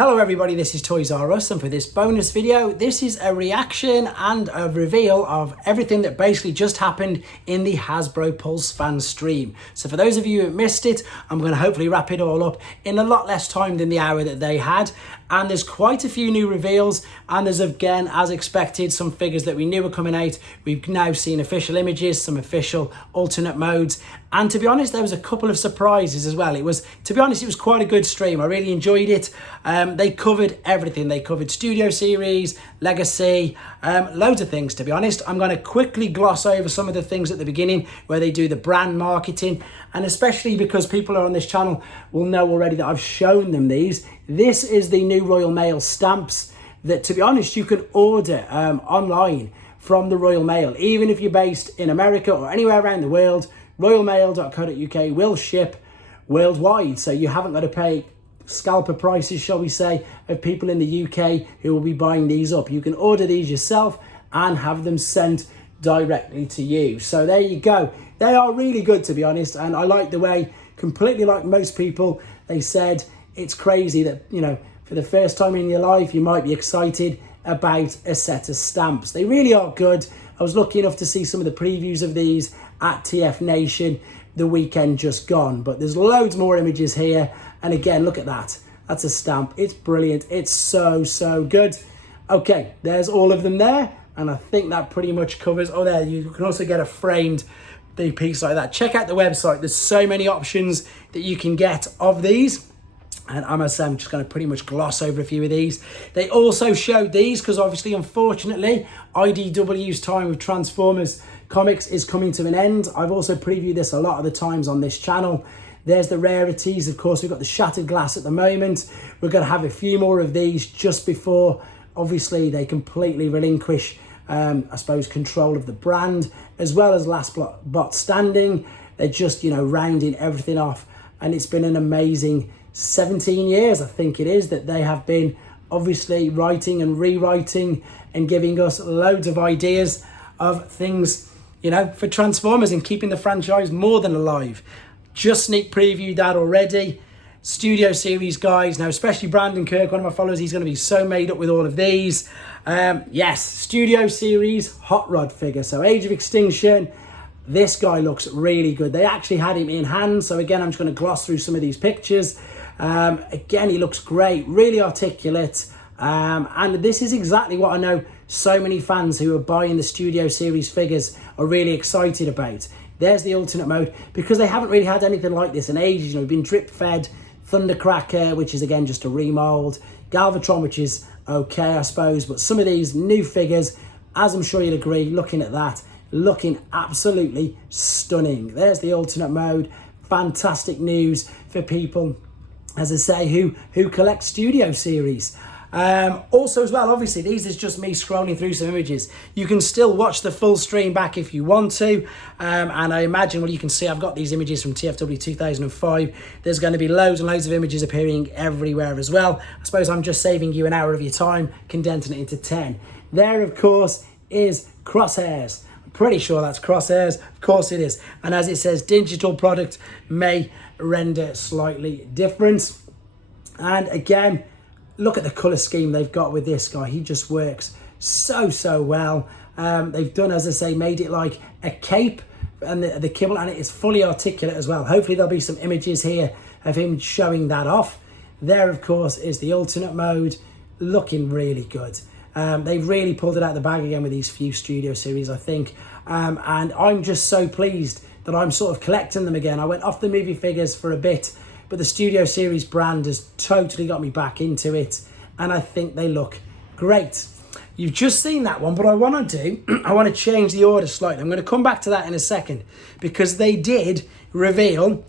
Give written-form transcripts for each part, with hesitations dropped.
Hello everybody, this is Toys R Us, and for this bonus video, this is a reaction and a reveal of everything that basically just happened in the Hasbro Pulse fan stream. So for those of you who missed it, I'm going to hopefully wrap it all up in a lot less time than the hour that they had. And there's quite a few new reveals, and there's again, as expected, some figures that we knew were coming out. We've now seen official images, some official alternate modes, and to be honest, there was a couple of surprises as well. It was quite a good stream. I really enjoyed it. They covered everything. They covered Studio Series, Legacy, loads of things, to be honest. I'm going to quickly gloss over some of the things at the beginning where they do the brand marketing, and especially because people are on this channel will know already that I've shown them these. This is the new Royal Mail stamps that, to be honest, you can order online from the Royal Mail. Even if you're based in America or anywhere around the world, royalmail.co.uk will ship worldwide. So you haven't got to pay scalper prices, shall we say, of people in the UK who will be buying these up. You can order these yourself and have them sent directly to you. So there you go. They are really good, to be honest, and I like the way, completely like most people, they said it's crazy that, you know, for the first time in your life you might be excited about a set of stamps. They really are good. I was lucky enough to see some of the previews of these at TF Nation the weekend just gone, but there's loads more images here, and again, look at that. That's a stamp. It's brilliant. It's so good. Okay, there's all of them there, and I think that pretty much covers. Oh, there, you can also get a framed big piece like that. Check out the website. There's so many options that you can get of these. And I must say, I'm just going to pretty much gloss over a few of these. They also showed these because obviously, unfortunately, IDW's time with Transformers comics is coming to an end. I've also previewed this a lot of the times on this channel. There's the rarities. Of course, we've got the shattered glass at the moment. We're going to have a few more of these just before, obviously, they completely relinquish, I suppose, control of the brand, as well as Last Bot Standing. They're just, you know, rounding everything off. And it's been an amazing 17 years, I think it is, that they have been obviously writing and rewriting and giving us loads of ideas of things, you know, for Transformers and keeping the franchise more than alive. Just sneak previewed that already. Studio Series guys, now especially Brandon Kirk, one of my followers, he's going to be so made up with all of these. Yes, Studio Series Hot Rod figure. So Age of Extinction, this guy looks really good. They actually had him in hand, so again, I'm just going to gloss through some of these pictures. Again, he looks great, really articulate, and this is exactly what I know so many fans who are buying the Studio Series figures are really excited about. There's the alternate mode, because they haven't really had anything like this in ages. You know, we've been drip fed Thundercracker, which is again just a remold, Galvatron, which is okay, I suppose, but some of these new figures, as I'm sure you'll agree, looking at that, looking absolutely stunning. There's the alternate mode. Fantastic news for people, as I say, who collect Studio Series. Also as well, obviously, these is just me scrolling through some images. You can still watch the full stream back if you want to. And I imagine, well, you can see I've got these images from TFW 2005. There's going to be loads and loads of images appearing everywhere as well. I suppose I'm just saving you an hour of your time, condensing it into 10. There, of course, is Crosshairs. I'm pretty sure that's Crosshairs. Of course it is. And as it says, digital product may render slightly different. And again, look at the colour scheme they've got with this guy. He just works so well. They've done, as I say, made it like a cape, and the kibble, and it is fully articulate as well. Hopefully there'll be some images here of him showing that off. There, of course, is the alternate mode, looking really good. They've really pulled it out of the bag again with these few Studio Series, I think. And I'm just so pleased that I'm sort of collecting them again. I went off the movie figures for a bit, but the Studio Series brand has totally got me back into it, and I think they look great. You've just seen that one, but I want to change the order slightly. I'm going to come back to that in a second, because they did reveal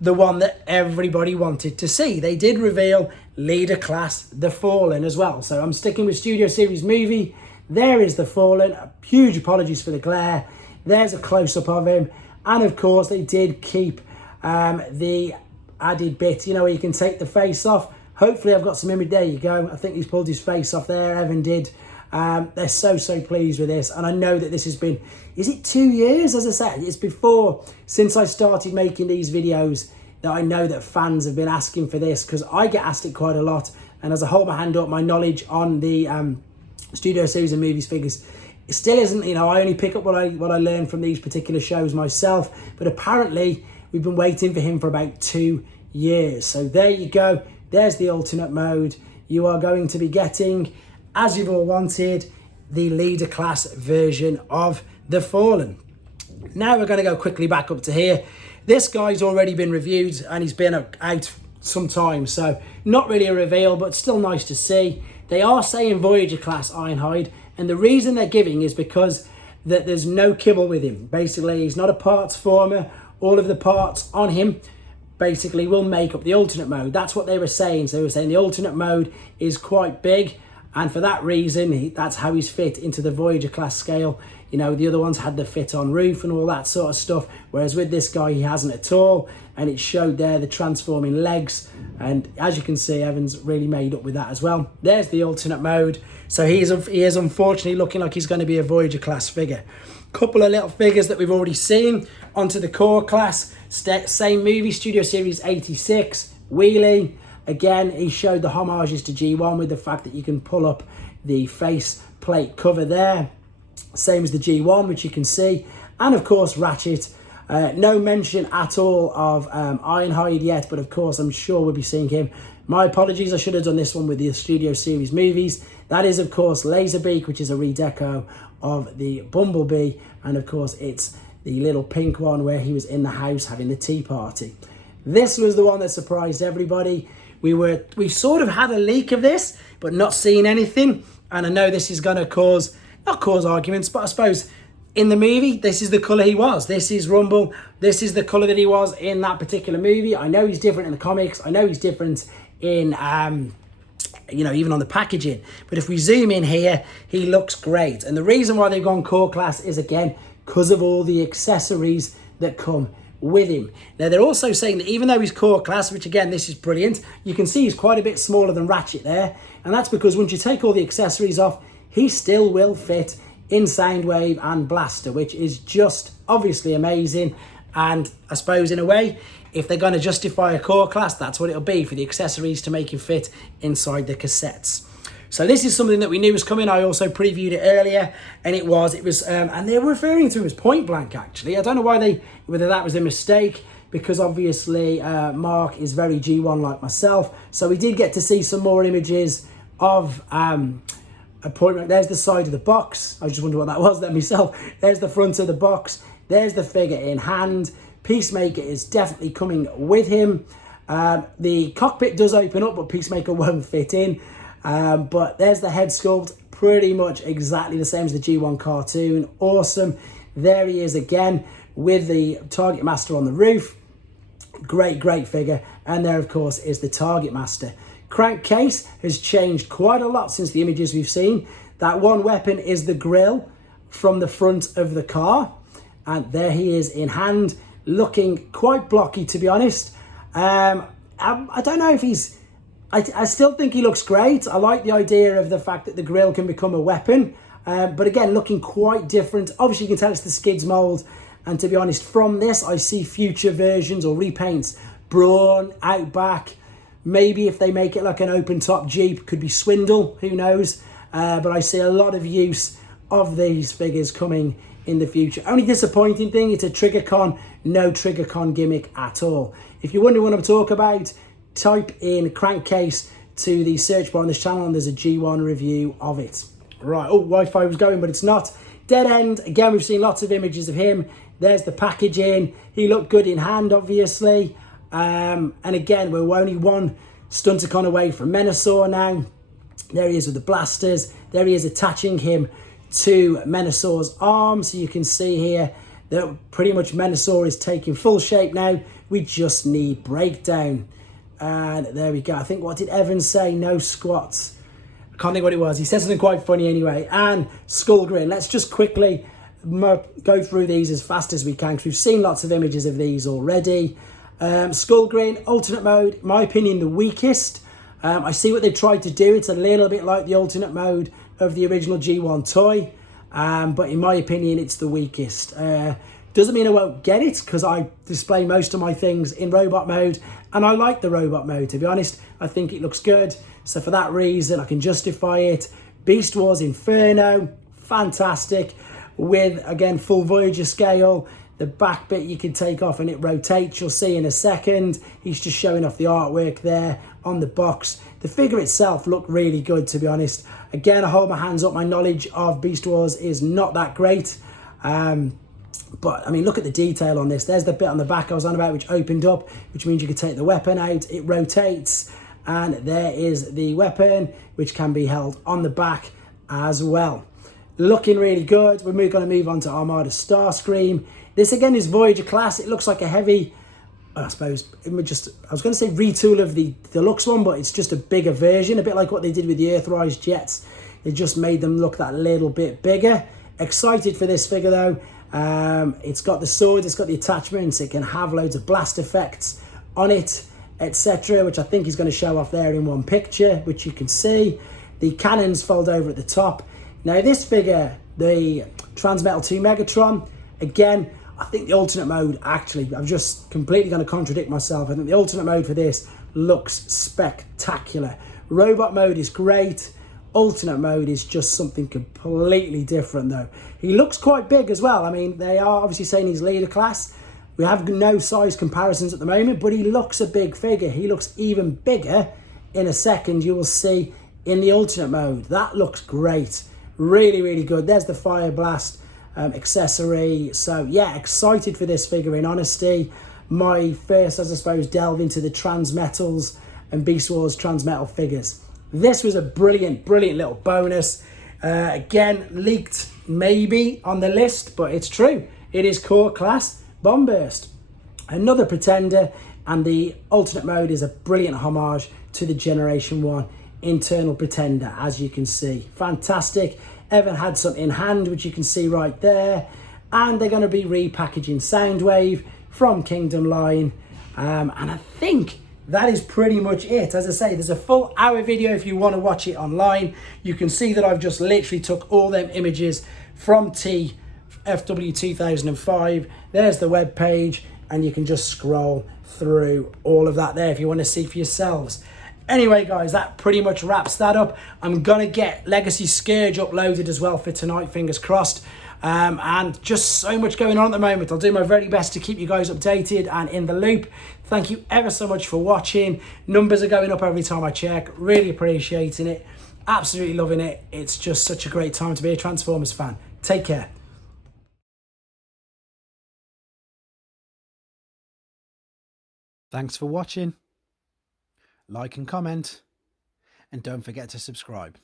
the one that everybody wanted to see. They did reveal Leader Class The Fallen as well. So I'm sticking with Studio Series movie. There is The Fallen. Huge apologies for the glare. There's a close-up of him. And of course, they did keep the added bit, you know, where you can take the face off. Hopefully I've got some image. There you go. I think he's pulled his face off there. Evan did. They're so pleased with this, and I know that this has been, is it 2 years? As I said, it's before, since I started making these videos, that I know that fans have been asking for this, because I get asked it quite a lot, and as I hold my hand up, my knowledge on the Studio Series and Movies figures, it still isn't, you know, I only pick up what I learn from these particular shows myself, but apparently we've been waiting for him for about 2 years. So there you go, there's the alternate mode. You are going to be getting, as you've all wanted, the leader class version of the Fallen. Now we're going to go quickly back up to here. This guy's already been reviewed and he's been out some time, so not really a reveal, but still nice to see. They are saying Voyager class Ironhide, and the reason they're giving is because that there's no kibble with him. Basically, he's not a parts former. All of the parts on him basically will make up the alternate mode. That's what they were saying. So they were saying the alternate mode is quite big, and for that reason, that's how he's fit into the Voyager class scale. You know, the other ones had the fit on roof and all that sort of stuff, whereas with this guy, he hasn't at all. And it showed there the transforming legs. And as you can see, Evan's really made up with that as well. There's the alternate mode. So he is unfortunately looking like he's going to be a Voyager class figure. Couple of little figures that we've already seen. Onto the core class. Same movie, Studio Series 86, Wheelie. Again, he showed the homages to G1 with the fact that you can pull up the face plate cover there. Same as the G1, which you can see. And of course, Ratchet. No mention at all of Ironhide yet, but of course, I'm sure we'll be seeing him. My apologies, I should have done this one with the Studio Series Movies. That is, of course, Laserbeak, which is a redeco of the Bumblebee. And of course, it's the little pink one where he was in the house having the tea party. This was the one that surprised everybody. We've sort of had a leak of this, but not seen anything. And I know this is going to not cause arguments, but I suppose in the movie, this is the colour he was. This is Rumble. This is the colour that he was in that particular movie. I know he's different in the comics. I know he's different in, you know, even on the packaging. But if we zoom in here, he looks great. And the reason why they've gone core class is, again, because of all the accessories that come with him. Now, they're also saying that even though he's core class, which again, this is brilliant, you can see he's quite a bit smaller than Ratchet there. And that's because once you take all the accessories off, he still will fit in Soundwave and Blaster, which is just obviously amazing. And I suppose in a way, if they're going to justify a core class, that's what it'll be, for the accessories to make him fit inside the cassettes. So this is something that we knew was coming. I also previewed it earlier, and it was, and they were referring to him as Point Blank, actually. I don't know whether that was a mistake, because obviously Mark is very G1 like myself. So we did get to see some more images of a Point Blank. There's the side of the box. I just wonder what that was there myself. There's the front of the box. There's the figure in hand. Peacemaker is definitely coming with him. The cockpit does open up, but Peacemaker won't fit in. But there's the head sculpt, pretty much exactly the same as the G1 cartoon. Awesome. There he is again with the Target Master on the roof. Great figure. And there, of course, is the Target Master. Crankcase has changed quite a lot since the images we've seen. That one weapon is the grill from the front of the car. And there he is in hand, looking quite blocky, to be honest. I don't know if he's... I still think he looks great. I like the idea of the fact that the grill can become a weapon. But again, looking quite different. Obviously, you can tell it's the Skids mold. And to be honest, from this, I see future versions or repaints. Brawn, Outback. Maybe if they make it like an open-top Jeep, could be Swindle. Who knows? But I see a lot of use of these figures coming in the future. Only disappointing thing, it's a TriggerCon. No TriggerCon gimmick at all. If you're wondering what I'm talking about, type in Crankcase to the search bar on this channel and there's a G1 review of it. Right, oh, Wi-Fi was going, but it's not. Dead End, again, we've seen lots of images of him. There's the packaging. He looked good in hand, obviously. And again, we're only one Stunticon away from Menasor now. There he is with the blasters. There he is attaching him to Menasor's arm. So you can see here that pretty much Menasor is taking full shape now. We just need Breakdown. And there we go. I think, what did Evan say? No squats. I can't think what it was. He said something quite funny anyway. And Skullgrin. Let's just quickly go through these as fast as we can, because we've seen lots of images of these already. Skullgrin, alternate mode, in my opinion, the weakest. I see what they tried to do. It's a little bit like the alternate mode of the original G1 toy. But in my opinion, it's the weakest. Doesn't mean I won't get it, because I display most of my things in robot mode, and I like the robot mode, to be honest. I think it looks good, so for that reason I can justify it. Beast Wars Inferno, fantastic, with again full Voyager scale. The back bit you can take off and it rotates, you'll see in a second. He's just showing off the artwork there on the box. The figure itself looked really good, to be honest. Again, I hold my hands up, my knowledge of Beast Wars is not that great. But I mean, look at the detail on this. There's the bit on the back I was on about, which opened up, which means you could take the weapon out. It rotates, and there is the weapon, which can be held on the back as well. Looking really good. We're going to move on to Armada Starscream. This again is Voyager class. It looks like a heavy, I suppose, I was going to say retool of the deluxe one, but it's just a bigger version, a bit like what they did with the Earthrise jets. They just made them look that little bit bigger. Excited for this figure though. It's got the sword, it's got the attachments, it can have loads of blast effects on it, etc., which I think is going to show off there in one picture, which you can see. The cannons fold over at the top. Now this figure, the Transmetal 2 Megatron, again, I think the alternate mode, actually, I'm just completely going to contradict myself. I think the alternate mode for this looks spectacular. Robot mode is great. Alternate mode is just something completely different though. He looks quite big as well. I mean, they are obviously saying he's leader class. We have no size comparisons at the moment, but he looks a big figure. He looks even bigger in a second, you will see in the alternate mode. That looks great. Really, really good. There's the Fire Blast accessory. So yeah, excited for this figure, in honesty. My first, as I suppose, delve into the Transmetals and Beast Wars Transmetal figures. This was a brilliant little bonus. Again, leaked maybe on the list, but it's true. It is core class Bomburst. Another Pretender, and the alternate mode is a brilliant homage to the Generation 1 internal Pretender, as you can see. Fantastic. Evan had some in hand, which you can see right there. And they're going to be repackaging Soundwave from Kingdom Line. And I think that is pretty much it. As I say, there's a full hour video if you want to watch it online. You can see that I've just literally took all them images from TFW 2005. There's the web page, and you can just scroll through all of that there if you want to see for yourselves. Anyway, guys, that pretty much wraps that up. I'm going to get Legacy Scourge uploaded as well for tonight, fingers crossed. And just so much going on at the moment. I'll do my very best to keep you guys updated and in the loop. Thank you ever so much for watching. Numbers are going up every time I check. Really appreciating it. Absolutely loving it. It's just such a great time to be a Transformers fan. Take care. Thanks for watching. Like and comment, and don't forget to subscribe.